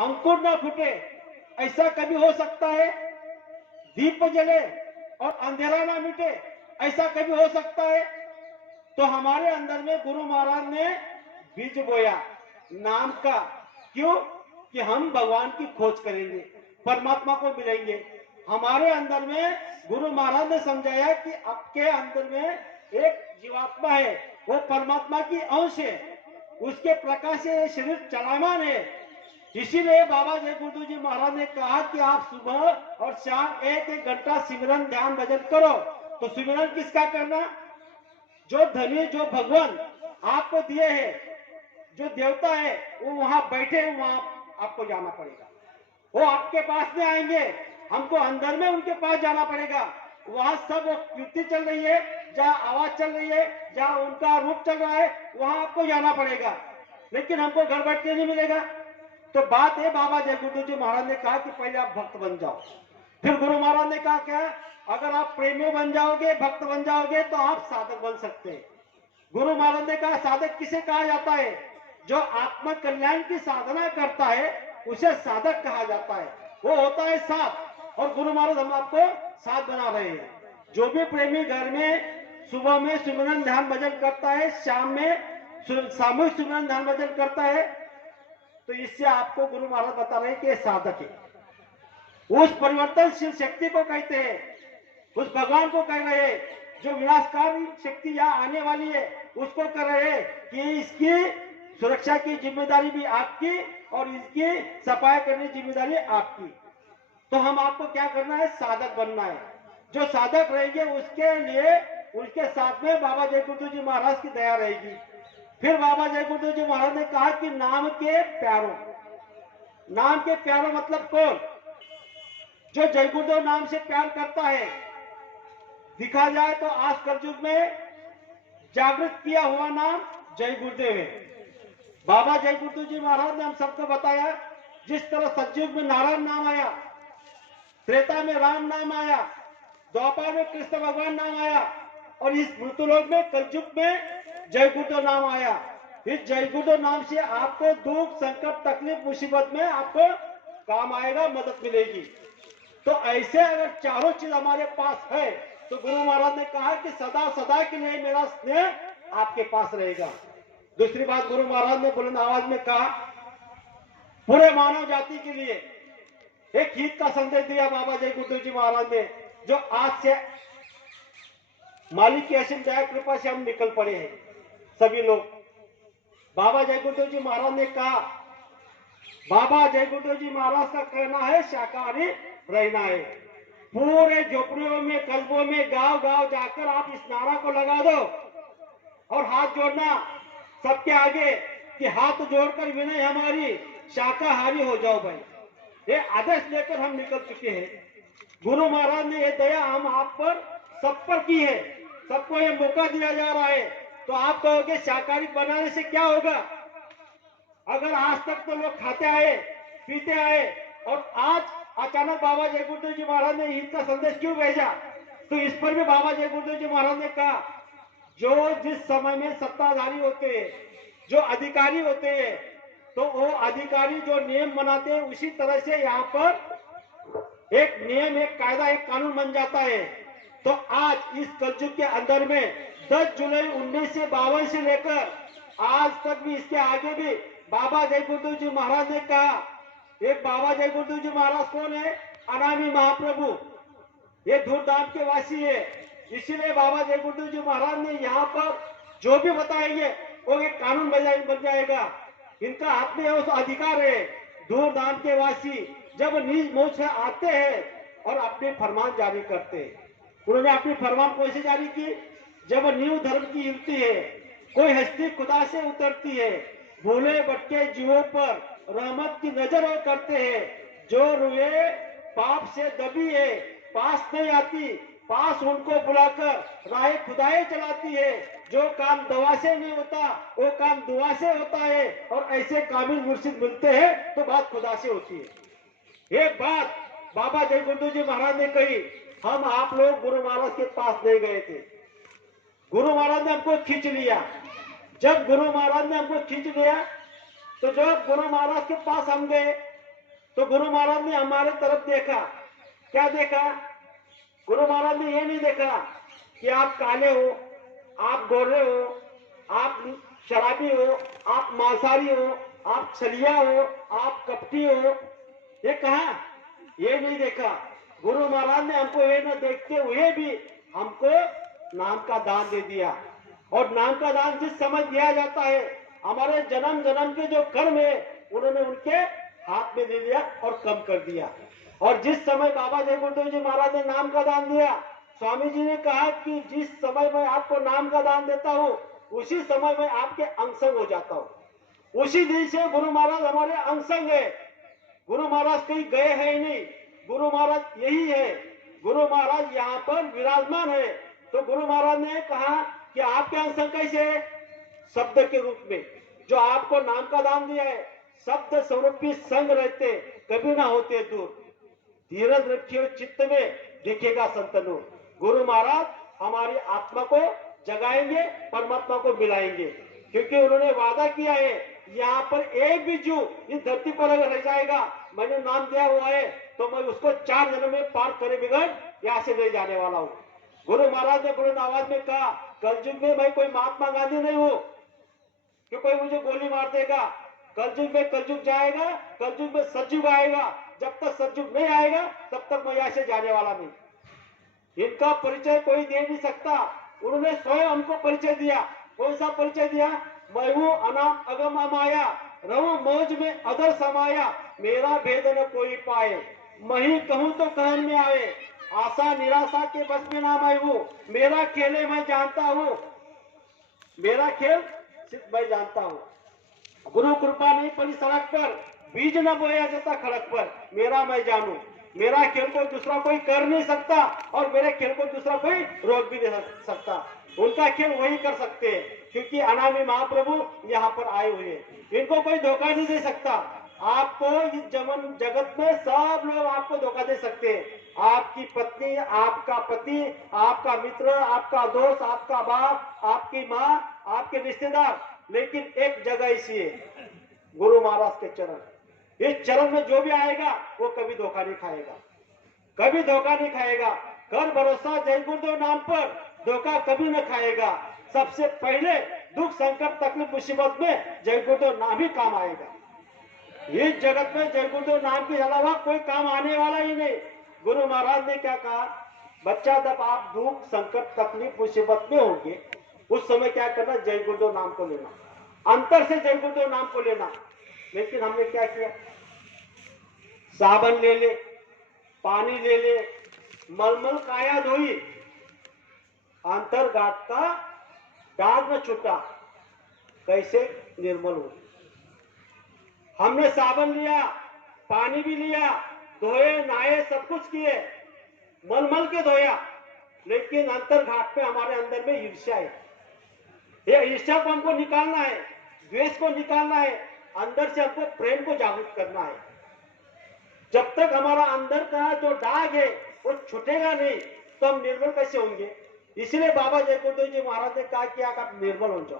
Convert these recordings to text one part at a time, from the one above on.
अंकुर ना फूटे, ऐसा कभी हो सकता है? दीप जले और अंधेरा ना मिटे, ऐसा कभी हो सकता है? तो हमारे अंदर में गुरु महाराज ने बीज बोया नाम का। क्यों? कि हम भगवान की खोज करेंगे, परमात्मा को मिलेंगे। हमारे अंदर में गुरु महाराज ने समझाया कि आपके अंदर में एक जीवात्मा है, वो परमात्मा की अंश है, उसके प्रकाश से ये शरीर चलायमान है। इसीलिए बाबा जय गुरु जी महाराज ने कहा कि आप सुबह और शाम एक एक घंटा सिमरन ध्यान भजन करो। तो सिमरन किसका करना? जो धनी, जो भगवान आपको दिए हैं, जो देवता है वो वहां बैठे, वहां आपको जाना पड़ेगा। वो आपके पास में आएंगे, हमको अंदर में उनके पास जाना पड़ेगा। वहां सब वो कीर्ति चल रही है, जहाँ आवाज चल रही है, जहाँ उनका रूप चल रहा है, वहां आपको जाना पड़ेगा। लेकिन हमको घर बैठ के नहीं मिलेगा। तो बात है, बाबा जय गुरु जी महाराज ने कहा कि पहले आप भक्त बन जाओ। फिर गुरु महाराज ने कहा क्या? अगर आप प्रेमी बन जाओगे, भक्त बन जाओगे, तो आप साधक बन सकते हैं। गुरु महाराज ने कहा साधक किसे कहा जाता है? जो आत्म कल्याण की साधना करता है उसे साधक कहा जाता है। वो होता है साथ। और गुरु महाराज हम आपको साथ बना रहे हैं। जो भी प्रेमी घर में सुबह में सिमरन ध्यान भजन करता है, शाम में सामूहिक सिमरन ध्यान भजन करता है, तो इससे आपको गुरु महाराज बता रहे हैं कि साधक है। उस परिवर्तनशील शक्ति को कहते हैं, उस भगवान को कह रहे हैं, जो विनाशकारी शक्ति यहाँ आने वाली है उसको कर रहे हैं कि इसकी सुरक्षा की जिम्मेदारी भी आपकी और इसकी सफाई करने की जिम्मेदारी आपकी। तो हम आपको क्या करना है? साधक बनना है। जो साधक रहेंगे उसके लिए उसके साथ में बाबा जय गुरु जी महाराज की दया रहेगी। फिर बाबा जय गुरु जी महाराज ने कहा कि नाम के प्यारों, नाम के प्यारों मतलब कौन? जो जय गुरुदेव नाम से प्यार करता है। दिखा जाए तो आज कलयुग में जागृत किया हुआ नाम जय गुरुदेव है। बाबा जय गुरु जी महाराज ने हम सबको बताया, जिस तरह सतयुग में नारायण नाम आया, त्रेता में राम नाम आया, द्वापर में कृष्ण भगवान नाम आया, और इस मृत्युलोक में कलयुग में जय गुरुदेव नाम आया। इस जय गुरुदेव नाम से आपको दुख, संकट, तकलीफ, मुसीबत में आपको काम आएगा, मदद मिलेगी। तो ऐसे अगर चारों चीज हमारे पास है तो गुरु महाराज ने कहा कि सदा सदा के लिए मेरा स्नेह आपके पास रहेगा। दूसरी बात गुरु महाराज ने बुलंद आवाज में कहा, पूरे मानव जाति के लिए एक हित का संदेश दिया बाबा जय गुरु जी महाराज ने, जो आज से मालिक की असीम दया कृपा से हम निकल पड़े हैं सभी लोग। बाबा जय गुरु जी महाराज ने कहा, बाबा जय गुरु जी महाराज का कहना है शाकाहारी रहना है। पूरे झोपड़ियों में, कस्बों में, गांव गांव जाकर आप इस नारा को लगा दो और हाथ जोड़ना सबके आगे कि हाथ जोड़कर विनय हमारी, शाकाहारी हो जाओ भाई। ये आदेश लेकर हम निकल चुके हैं। गुरु महाराज ने ये दया हम आप पर, सब पर की है। सबको ये मौका दिया जा रहा है। तो आप कहोगे शाकाहारी बनाने से क्या होगा? अगर आज तक तो लोग खाते आए, पीते आए, और आज अचानक बाबा जय गुरुदेव जी महाराज ने ईद का संदेश क्यों भेजा? तो इस पर भी बाबा जय गुरुदेव जी महाराज ने कहा, जो जिस समय में सत्ताधारी होते हैं, जो अधिकारी होते हैं, तो वो अधिकारी जो नियम बनाते हैं उसी तरह से यहाँ पर एक नियम, एक कायदा, एक कानून बन जाता है। तो आज इस कलयुग के अंदर में 10 जुलाई 1952 से लेकर आज तक भी, इसके आगे भी बाबा जय गुरुदेव जी महाराज ने कहा, एक बाबा जय गुरुदेव जी महाराज कौन है? अनामी महाप्रभु, ये धूमधाम के वासी है। इसीलिए बाबा जय गुरुदेव जी महाराज ने यहाँ पर जो भी बताएंगे वो एक कानून बन जाएगा। इनका हाथ में उस अधिकार है। धूमधाम के वासी जब निज मुझ से आते हैं और अपने फरमान जारी करते हैं। उन्होंने अपनी फरमान कैसे जारी की? जब न्यू धर्म की युक्ति है, कोई हस्ती खुदा से उतरती है, भूले भटके जीवों पर रहमत की नजर वो करते हैं। जो रुए पाप से दबी है, पास नहीं आती, पास उनको बुलाकर राह खुदाई चलाती है। जो काम दवा से नहीं होता वो काम दुआ से होता है, और ऐसे कामिल मुर्शिद मिलते हैं तो बात खुदा से होती है। एक बात बाबा जय गुरु जी महाराज ने कही, हम आप लोग गुरु महाराज के पास नहीं गए थे, गुरु महाराज ने हमको खींच लिया। जब गुरु महाराज ने हमको खींच लिया तो जब गुरु महाराज के पास हम गए तो गुरु महाराज ने हमारे तरफ देखा, क्या देखा? गुरु महाराज ने ये नहीं देखा कि आप काले हो, आप गोरे हो, आप शराबी हो, आप मांसाहारी हो, आप छलिया हो, आप कपटी हो। ये कहा? ये नहीं देखा। गुरु महाराज ने हमको ये न देखते हुए भी हमको नाम का दान दे दिया। और नाम का दान जिस समय दिया जाता है, हमारे जन्म जन्म के जो कर्म है उन्होंने उनके हाथ में दे दिया और कम कर दिया। और जिस समय बाबा जय गुरुदेव जी महाराज ने नाम का दान दिया, स्वामी जी ने कहा कि जिस समय मैं आपको नाम का दान देता हूँ उसी समय मैं आपके अंगसंग हो जाता हूँ। उसी दिन से गुरु महाराज हमारे अंगसंग है। गुरु महाराज कहीं गए हैं नहीं, गुरु महाराज यही है। गुरु महाराज यहाँ पर विराजमान है। तो गुरु महाराज ने कहा कि आपके अंगसंग कैसे है? शब्द के रूप में। जो आपको नाम का दान दिया है, शब्द स्वरूपी संग रहते, कभी ना होते दूर। धीरज रखियो चित्त में, दिखेगा संतनूर। गुरु महाराज हमारी आत्मा को जगाएंगे, परमात्मा को मिलाएंगे, क्योंकि उन्होंने वादा किया है यहाँ पर एक भी जीव इस धरती पर अगर रह जाएगा, मैंने नाम दिया हुआ है तो मैं उसको 4 जन्म में पार करे बिगड़ यहाँ से ले जाने वाला हूँ। गुरु महाराज ने बुलंद आवाज में कहा, कलयुग में मैं कोई महात्मा गांधी नहीं हूँ कि कोई मुझे गोली मार देगा। कलयुग में कलयुग जाएगा, कलयुग में सतयुग आएगा। जब तक सतयुग नहीं आएगा तब तक मैं यहाँ से जाने वाला नहीं। इनका परिचय कोई दे नहीं सकता। उन्होंने स्वयं हमको परिचय दिया। कौन सा परिचय दिया? मैं हूँ अनाम अगम अमाया, रहूं मौज में अदर समाया, मेरा भेद न कोई पाए, मैं ही कहूं तो कहन में आए, आशा निराशा के बस में ना मैं हूँ, मेरा खेले मैं जानता हूँ, मेरा खेल सिर्फ मैं जानता हूँ। गुरु कृपा नहीं पड़ी सड़क पर, बीज न बोया जाता खड़क पर, मेरा मैं जानू। मेरा खेल को दूसरा कोई कर नहीं सकता और मेरे खेल को दूसरा कोई रोक भी नहीं सकता। उनका खेल वही कर सकते हैं, क्योंकि अनामी महाप्रभु यहाँ पर आए हुए हैं। इनको कोई धोखा नहीं दे सकता। आपको इस जगत में सब लोग आपको धोखा दे सकते हैं। आपकी पत्नी, आपका पति, आपका मित्र, आपका दोस्त, आपका बाप, आपकी माँ, आपके रिश्तेदार, लेकिन एक जगह ऐसी है, गुरु महाराज के चरण। इस चरण में जो भी आएगा वो कभी धोखा नहीं खाएगा, कभी धोखा नहीं खाएगा। कर भरोसा जय गुरुदेव नाम पर, धोखा कभी न खाएगा। सबसे पहले दुख संकट तकलीफ मुसीबत में जय गुरुदेव नाम ही काम आएगा। इस जगत में जय गुरुदेव नाम के अलावा कोई काम आने वाला ही नहीं। गुरु महाराज ने क्या कहा? बच्चा, जब आप दुख संकट तकलीफ मुसीबत में होंगे उस समय क्या करना? जय गुरुदेव नाम को लेना, अंतर से जय गुरुदेव नाम को लेना। लेकिन हमने क्या किया? साबन ले ले, पानी ले ले, मलमल काया धोई, अंतर गांठ का दाग न छूटा, कैसे निर्मल हो। हमने साबन लिया, पानी भी लिया, धोए नहाए, सब कुछ किए, मलमल के धोया, लेकिन अंतर घाट में हमारे अंदर में ईर्ष्या है। ये ईर्ष्या को हमको निकालना है, द्वेष को निकालना है, अंदर से हमको प्रेम को जागृत करना है। जब तक हमारा अंदर का जो दाग है वो छूटेगा नहीं तो हम निर्मल कैसे होंगे? इसलिए बाबा जय गुरुदेव जी महाराज ने कहा कि आप निर्मल हो जाओ,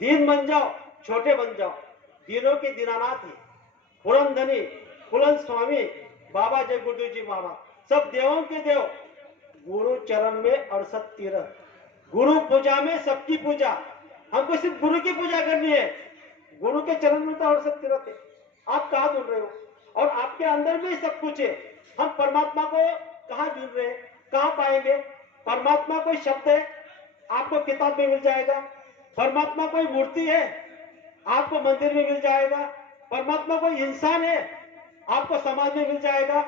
दीन बन जाओ, छोटे बन जाओ। दीनों के दीनानाथ है, पुरन धनी, पुरन स्वामी बाबा जय गुरुदेव जी महाराज, सब देवों के देव। गुरु चरण में 68 तीर्थ, गुरु पूजा में सबकी पूजा। हमको सिर्फ गुरु की पूजा करनी है। गुरु के चरण में तो 68 तीर्थ है। आप कहाँ ढूंढ रहे हो? और आपके अंदर में सब कुछ है। हम परमात्मा को कहाँ ढूंढ रहे हैं? कहाँ पाएंगे? परमात्मा कोई शब्द है, आपको किताब में मिल जाएगा। परमात्मा कोई मूर्ति है, आपको मंदिर में मिल जाएगा। परमात्मा कोई इंसान है, आपको समाज में मिल जाएगा।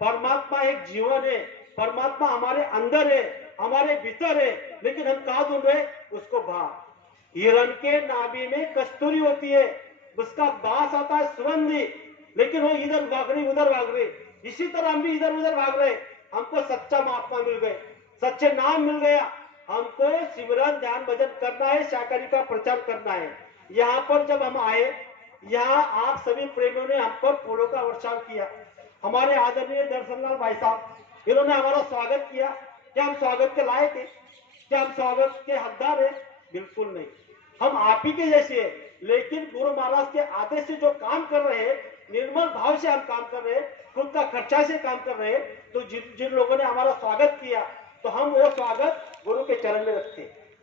परमात्मा एक जीवन है, परमात्मा हमारे अंदर है, हमारे भीतर है, लेकिन हम कहाँ ढूंढ रहे? उसको बाहर। हिरण के नाभि में कस्तूरी होती है, उसका बास आता है सुगंधी, लेकिन वो इधर भाग रही उधर भाग रही। इसी तरह हम भी इधर उधर भाग रहे। हमको सच्चा महात्मा मिल गए, सच्चे नाम मिल गया। हमको सिमरन ध्यान भजन करना है, शाकाहारी का प्रचार करना है। यहाँ पर जब हम आए, यहाँ आप सभी प्रेमियों ने हम पर फूलों का वर्षाव किया। हमारे आदरणीय दर्शनलाल भाई साहब, इन्होंने हमारा स्वागत किया। क्या हम स्वागत के लायक है? क्या हम स्वागत के हकदार है? बिल्कुल नहीं। हम आप ही के जैसे हैं, लेकिन गुरु महाराज के आदेश से जो काम कर रहे हैं निर्मल भाव से हम काम कर रहे हैं, खुद का खर्चा से काम कर रहे हैं। तो जिन जिन लोगों ने हमारा स्वागत किया, तो हम वो स्वागत गुरु के चरण में रखते।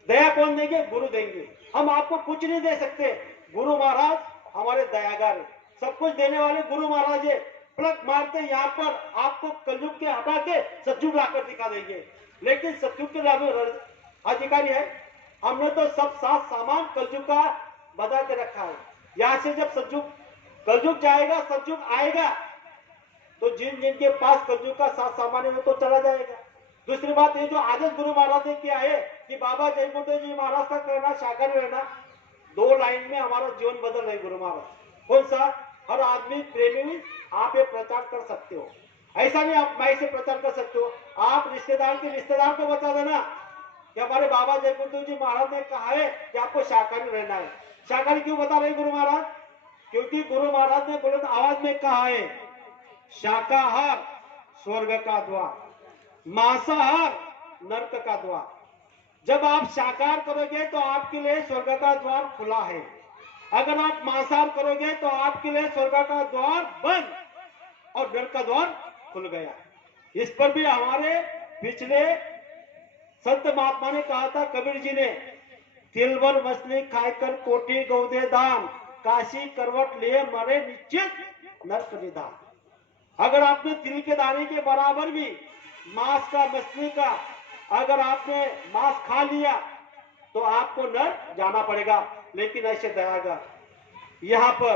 दया कौन देंगे? गुरु देंगे। हम आपको कुछ नहीं दे सकते, गुरु महाराज हमारे दयागार है, सब कुछ देने वाले गुरु महाराज है। प्लग मारते यहाँ पर आपको कलयुग के हटा के सतयुग लाकर दिखा देंगे, लेकिन सतयुग के अधिकारी है। हमने तो सब साथ सामान कलयुग का बता के रखा है। यहाँ से जब सतयुग कलयुग जाएगा, सतयुग आएगा, तो जिन जिनके पास कलयुग का साथ सामान है वो तो चला जाएगा। दूसरी बात, ये जो आदत गुरु महाराज ने किया है कि बाबा जय गुरुदेव जी महाराज का कहना शाकाहारी रहना, 2 लाइन में हमारा जीवन बदल रहे गुरु महाराज। कौन सा? हर आदमी प्रेमी, आप ये प्रचार कर सकते हो। ऐसा नहीं आप मैं से प्रचार कर सकते हो, आप रिश्तेदार के रिश्तेदार को बता देना कि हमारे बाबा जय गुरुदेव जी महाराज ने कहा है कि आपको शाकाहारी रहना है। शाकाहारी क्यों बता रहे गुरु महाराज? क्योंकि गुरु महाराज ने बुलंद आवाज में कहा है, शाकाहार स्वर्ग का द्वार, मांसाहार नरक का द्वार। जब आप शाकाहार करोगे तो आपके लिए स्वर्ग का द्वार खुला है, अगर आप मांसाहार करोगे तो आपके लिए स्वर्ग का द्वार बंद और नरक का द्वार खुल गया। इस पर भी हमारे पिछले संत महात्मा ने कहा था, कबीर जी ने, तिलवर मछली खाकर कोटि गौदे दान, काशी करवट लिए मरे निश्चित नरक निदान। अगर आपने तिल के दाने के बराबर भी मांस का, मछली का अगर आपने मांस खा लिया तो आपको नरक जाना पड़ेगा। लेकिन ऐसे दयागा यहाँ पर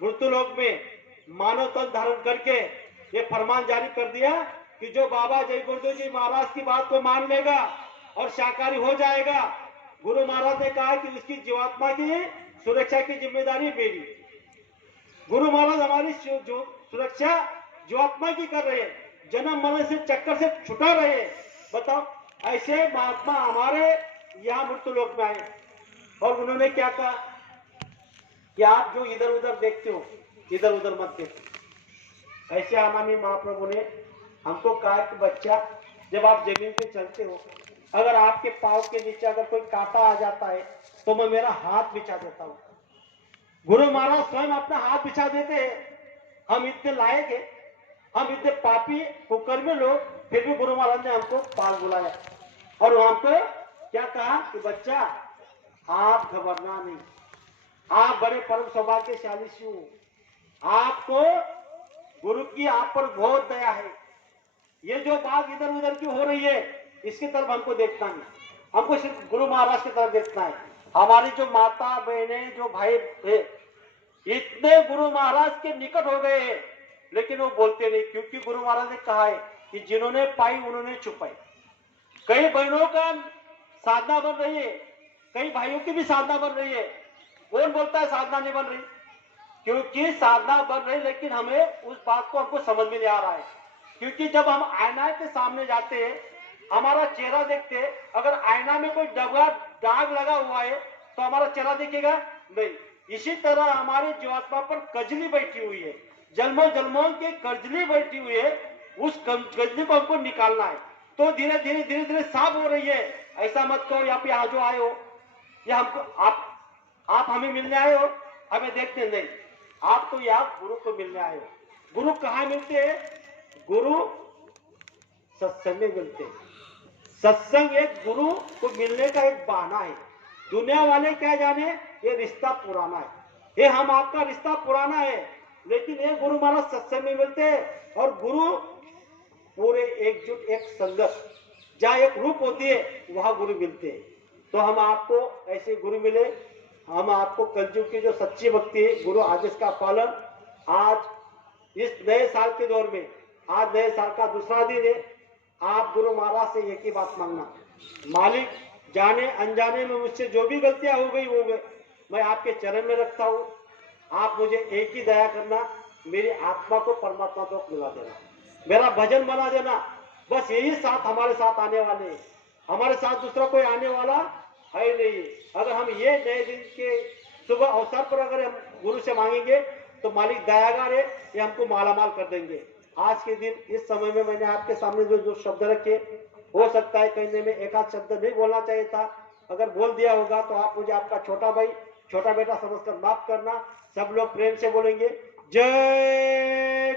मृत्युलोक में मानव तन धारण करके ये फरमान जारी कर दिया कि जो बाबा जय गुरुदेव जी महाराज की बात को मान लेगा और शाकाहारी हो जाएगा, गुरु महाराज ने कहा कि उसकी जीवात्मा की सुरक्षा की जिम्मेदारी मेरी। गुरु महाराज हमारी सुरक्षा जीवात्मा की कर रहे हैं, जन्म मरण से चक्कर से छुटा रहे हैं। बताओ, ऐसे महात्मा हमारे यहाँ मृत्यु लोक में आए और उन्होंने क्या कहा कि आप जो इधर उधर देखते हो, इधर उधर मत देखो। ऐसे अनामी महाप्रभु ने हमको कहा कि बच्चा, जब आप जमीन पे चलते हो, अगर आपके पांव के नीचे अगर कोई कांटा आ जाता है तो मैं मेरा हाथ बिछा देता हूँ। गुरु महाराज स्वयं अपना हाथ बिछा देते हैं। हम इतने लायक है, हम इतने पापी कुकर्मी लोग, फिर भी गुरु महाराज ने हमको पास बुलाया और हमको क्या कहा कि बच्चा आप घबराना नहीं, आप बड़े परम सौभाग्यशाली हो, आपको गुरु की आप पर बहुत दया है। ये जो बात इधर उधर की हो रही है इसकी तरफ हमको देखना नहीं, हमको सिर्फ गुरु महाराज की तरफ देखना है। हमारी जो माता बहने जो भाई थे इतने गुरु महाराज के निकट हो गए हैं, लेकिन वो बोलते नहीं, क्योंकि गुरु महाराज ने कहा है कि जिन्होंने पाई उन्होंने छुपाई। कई बहनों का साधना बन रही है, कई भाइयों की भी साधना बन रही है। कौन बोलता है साधना नहीं बन रही? क्योंकि साधना बन रही, लेकिन हमें उस बात को हमको समझ में नहीं आ रहा है। क्योंकि जब हम आईना के सामने जाते हैं, हमारा चेहरा देखते हैं, अगर आईना में कोई दाग लगा हुआ है तो हमारा चेहरा दिखेगा नहीं। इसी तरह हमारी जीवात्मा पर कजली बैठी हुई है, जन्मों जन्मों की कजली बैठी हुई है, उस कजली को हमको निकालना है। तो धीरे धीरे धीरे धीरे साफ हो रही है। ऐसा मत कहो आप यहाँ जो आए हो या हमको आप हमें मिलने आए हो, हमें देखते नहीं, आप तो यहाँ गुरु को मिलने आए हो। गुरु कहाँ मिलते हैं? गुरु सत्संग में मिलते हैं। सत्संग एक गुरु को मिलने का एक बहाना है। दुनिया वाले क्या जाने, ये रिश्ता पुराना है, ये हम आपका रिश्ता पुराना है, लेकिन ये गुरु महाराज सत्संग में मिलते हैं और गुरु पूरे एकजुट एक संगत जहाँ एक रूप होती है वहां गुरु मिलते हैं। तो हम आपको ऐसे गुरु मिले, हम आपको कलयुग की जो सच्ची भक्ति है, गुरु आदेश का पालन, आज इस नए साल के दौर में, आज नए साल का दूसरा दिन है, आप गुरु महाराज से एक ही बात मांगना, मालिक जाने अनजाने में मुझसे जो भी गलतियां हो गई मैं आपके चरण में रखता हूँ, आप मुझे एक ही दया करना, मेरी आत्मा को परमात्मा को मिला देना, मेरा भजन बना देना। बस यही साथ हमारे साथ आने वाले हैं, हमारे साथ दूसरा कोई आने वाला है नहीं। अगर हम ये नए दिन के शुभ अवसर पर अगर हम गुरु से मांगेंगे तो मालिक दयागार है, ये हमको मालामाल कर देंगे। आज के दिन इस समय में मैंने आपके सामने जो शब्द रखे, हो सकता है कहने में एक आध शब्द नहीं बोलना चाहिए था, अगर बोल दिया होगा तो आप मुझे आपका छोटा भाई छोटा बेटा समझकर माफ करना। सब लोग प्रेम से बोलेंगे, जय